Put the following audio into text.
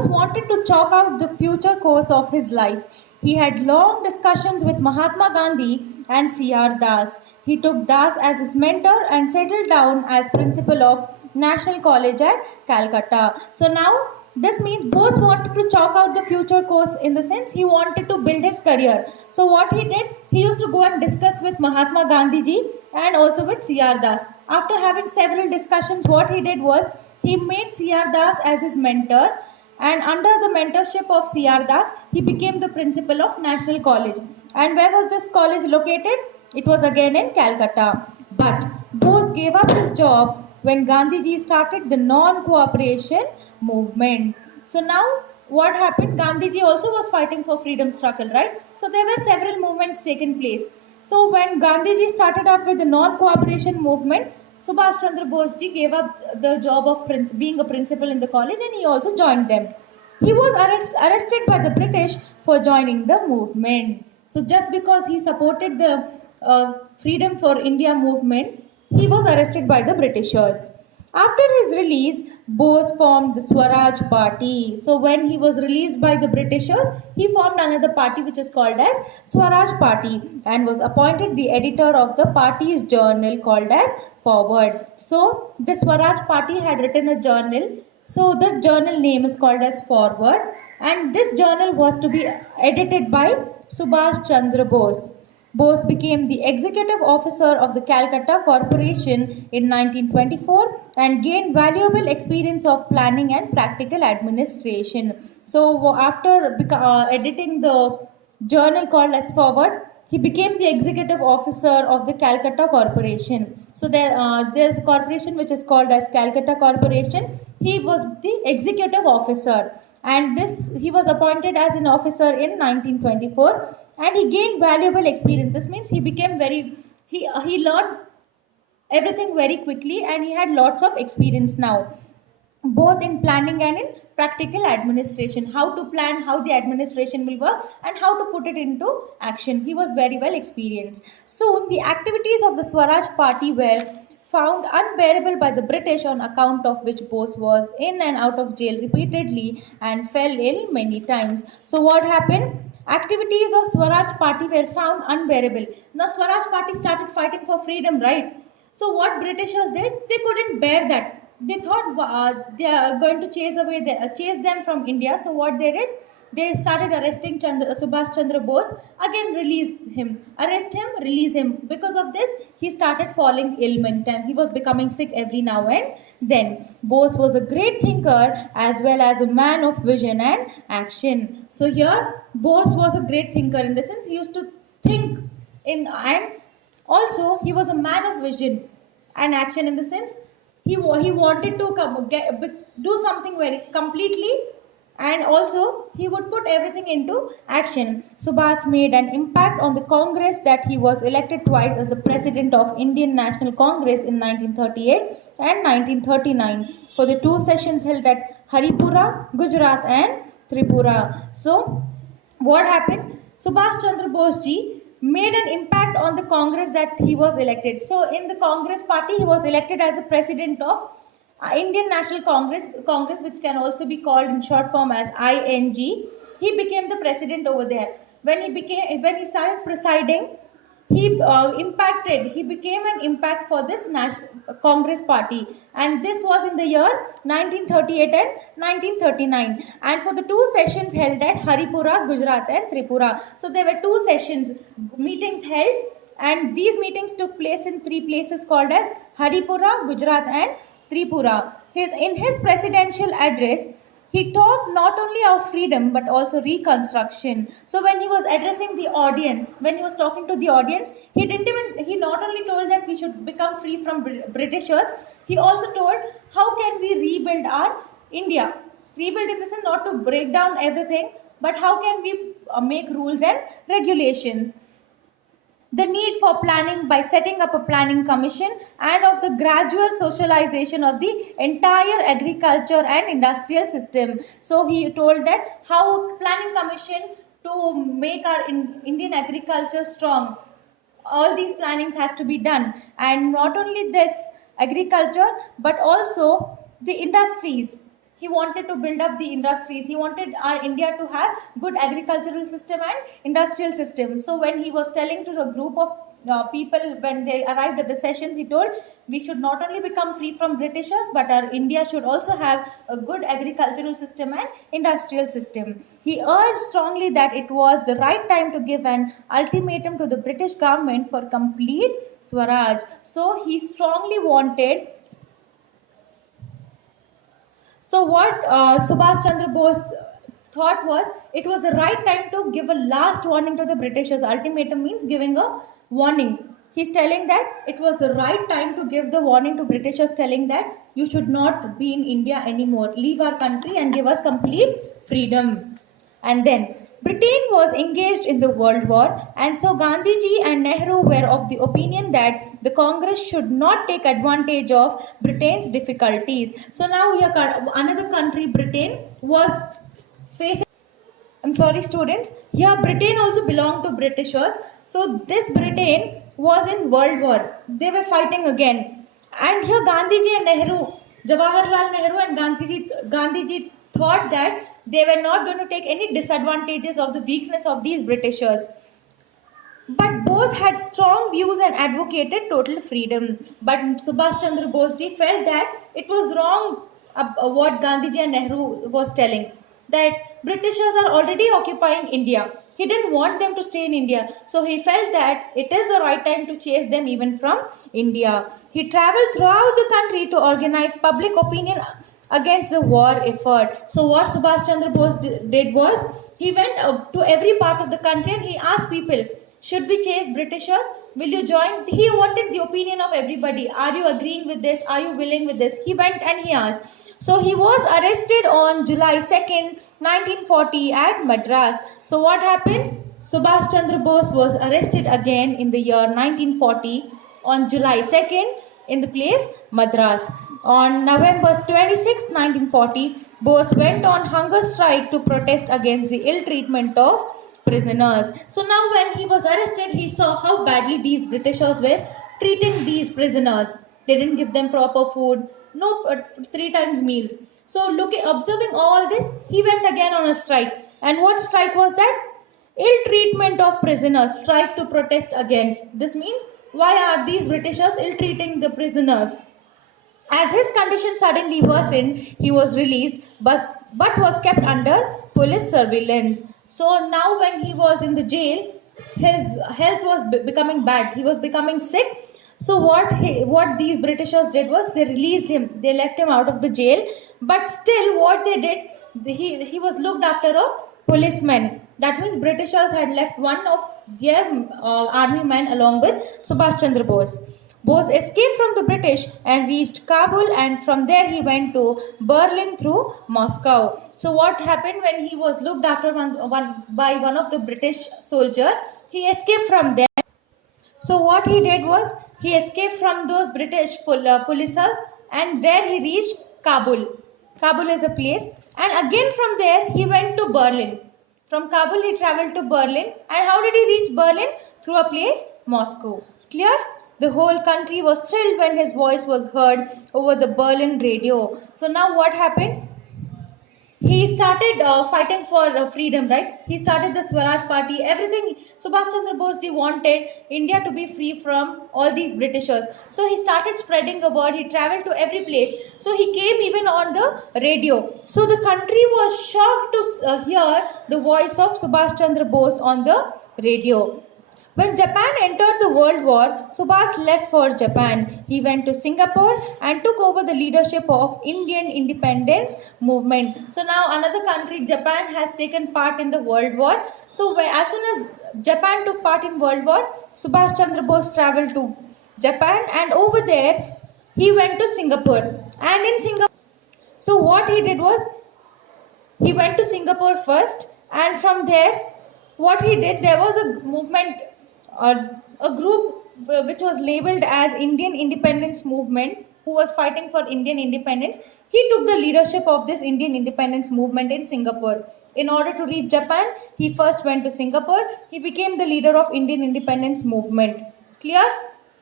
Bose wanted to chalk out the future course of his life. He had long discussions with Mahatma Gandhi and C.R. Das. He took Das as his mentor and settled down as principal of National College at Calcutta. So now this means Bose wanted to chalk out the future course in the sense he wanted to build his career. So what he did, he used to go and discuss with Mahatma Gandhi ji and also with C.R. Das. After having several discussions, what he did was he made C.R. Das as his mentor, and under the mentorship of C.R. Das, he became the principal of National College. And where was this college located? It was again in Calcutta. But Bose gave up his job when Gandhiji started the non-cooperation movement. So now what happened? Gandhiji also was fighting for freedom struggle, right? So there were several movements taken place. So when Gandhiji started up with the non-cooperation movement, Subhash Chandra Bose ji gave up the job of being a principal in the college, and he also joined them. He was arrested by the British for joining the movement. So just because he supported the Freedom for India movement, he was arrested by the Britishers. After his release, Bose formed the Swaraj Party. So when he was released by the Britishers, he formed another party which is called as Swaraj Party and was appointed the editor of the party's journal called as Forward. So the Swaraj Party had written a journal. So the journal name is called as Forward, and this journal was to be edited by Subhash Chandra Bose. Bose became the executive officer of the Calcutta Corporation in 1924 and gained valuable experience of planning and practical administration. So after editing the journal called as Forward, he became the executive officer of the Calcutta Corporation. So there's a corporation which is called as Calcutta Corporation. He was the executive officer, and he was appointed as an officer in 1924, and he gained valuable experience. This means he became he learned everything very quickly, and he had lots of experience now, both in planning and in practical administration, how to plan, how the administration will work, and how to put it into action. He was very well experienced. Soon the activities of the Swaraj Party were found unbearable by the British, on account of which Bose was in and out of jail repeatedly and fell ill many times. So what happened? Activities of Swaraj Party were found unbearable. Now Swaraj Party started fighting for freedom, right? So what Britishers did? They couldn't bear that. They thought they are going to chase them from India. So what they did? They started arresting Subhash Chandra Bose. Again, arrest him, release him. Because of this, he started falling ill and he was becoming sick every now and then. Bose was a great thinker as well as a man of vision and action. So here, Bose was a great thinker in the sense he used to think and also he was a man of vision and action in the sense he wanted to do something very completely, and also he would put everything into action. Subhas made an impact on the Congress that he was elected twice as the president of Indian National Congress in 1938 and 1939 for the two sessions held at Haripura, Gujarat and Tripura. So what happened? Subhash Chandra Bose ji made an impact on the Congress that he was elected. So in the Congress party, he was elected as the president of Indian National Congress, which can also be called in short form as ING. He became the president over there. When he started presiding, he became an impact for this Congress party, and this was in the year 1938 and 1939, and for the two sessions held at Haripura, Gujarat and Tripura. So there were two meetings held, and these meetings took place in three places called as Haripura, Gujarat and Tripura. In his presidential address, he talked not only of freedom but also reconstruction. So when he was addressing the audience, when he was talking to the audience, he not only told that we should become free from Britishers, he also told how can we rebuild our India. Rebuild in the sense not to break down everything, but how can we make rules and regulations. The need for planning by setting up a planning commission, and of the gradual socialization of the entire agriculture and industrial system. So he told that how planning commission to make our Indian agriculture strong. All these plannings has to be done, and not only this agriculture but also the industries. He wanted to build up the industries. He wanted our India to have good agricultural system and industrial system. So when he was telling to the group of people when they arrived at the sessions, he told we should not only become free from Britishers, but our India should also have a good agricultural system and industrial system. He urged strongly that it was the right time to give an ultimatum to the British government for complete Swaraj. So he strongly wanted. So what Subhash Chandra Bose thought was it was the right time to give a last warning to the Britishers. Ultimatum means giving a warning. He's telling that it was the right time to give the warning to Britishers, telling that you should not be in India anymore. Leave our country and give us complete freedom. And then Britain was engaged in the World War, and so Gandhiji and Nehru were of the opinion that the Congress should not take advantage of Britain's difficulties. So now here another country, Britain, was facing. I'm sorry, students. Here, Britain also belonged to Britishers. So this Britain was in World War. They were fighting again, and here Gandhiji and Nehru, Jawaharlal Nehru and Gandhiji thought that they were not going to take any disadvantages of the weakness of these Britishers. But Bose had strong views and advocated total freedom. But Subhash Chandra Bose ji felt that it was wrong what Gandhiji and Nehru was telling, that Britishers are already occupying India. He didn't want them to stay in India. So he felt that it is the right time to chase them even from India. He traveled throughout the country to organize public opinion against the war effort. So what Subhash Chandra Bose did was, he went to every part of the country and he asked people, should we chase Britishers? Will you join? He wanted the opinion of everybody. Are you agreeing with this? Are you willing with this? He went and he asked. So he was arrested on July 2nd, 1940 at Madras. So what happened? Subhash Chandra Bose was arrested again in the year 1940 on July 2nd in the place Madras. On November 26, 1940, Bose went on hunger strike to protest against the ill treatment of prisoners. So now when he was arrested, he saw how badly these Britishers were treating these prisoners. They didn't give them proper food, no 3 times meals. So observing all this, he went again on a strike. And what strike was that? Ill treatment of prisoners, strike to protest against. This means, why are these Britishers ill treating the prisoners? As his condition suddenly worsened, he was released but was kept under police surveillance. So now when he was in the jail, his health was becoming bad. He was becoming sick. So what these Britishers did was they released him. They left him out of the jail. But still what they did, he was looked after a policeman. That means Britishers had left one of their army men along with Subhash Chandra Bose. Bose escaped from the British and reached Kabul, and from there he went to Berlin through Moscow. So what happened when he was looked after by one of the British soldier? He escaped from them. So what he did was he escaped from those British policers, and there he reached Kabul. Kabul is a place, and again from there he went to Berlin. From Kabul he travelled to Berlin, and how did he reach Berlin? Through a place Moscow. Clear? The whole country was thrilled when his voice was heard over the Berlin radio. So now what happened? He started fighting for freedom, right? He started the Swaraj Party, everything. Subhash Chandra Bose wanted India to be free from all these Britishers. So he started spreading the word. He travelled to every place. So he came even on the radio. So the country was shocked to hear the voice of Subhash Chandra Bose on the radio. When Japan entered the World War, Subhas left for Japan. He went to Singapore and took over the leadership of Indian independence movement. So now another country, Japan, has taken part in the World War. So as soon as Japan took part in World War, Subhash Chandra Bose travelled to Japan, and over there he went to Singapore. And in Singapore, so what he did was he went to Singapore first, and from there what he did, there was a movement, a group which was labeled as Indian Independence Movement, who was fighting for Indian independence. He took the leadership of this Indian independence movement in Singapore. In order to reach Japan, he first went to Singapore. He became the leader of Indian independence movement. Clear?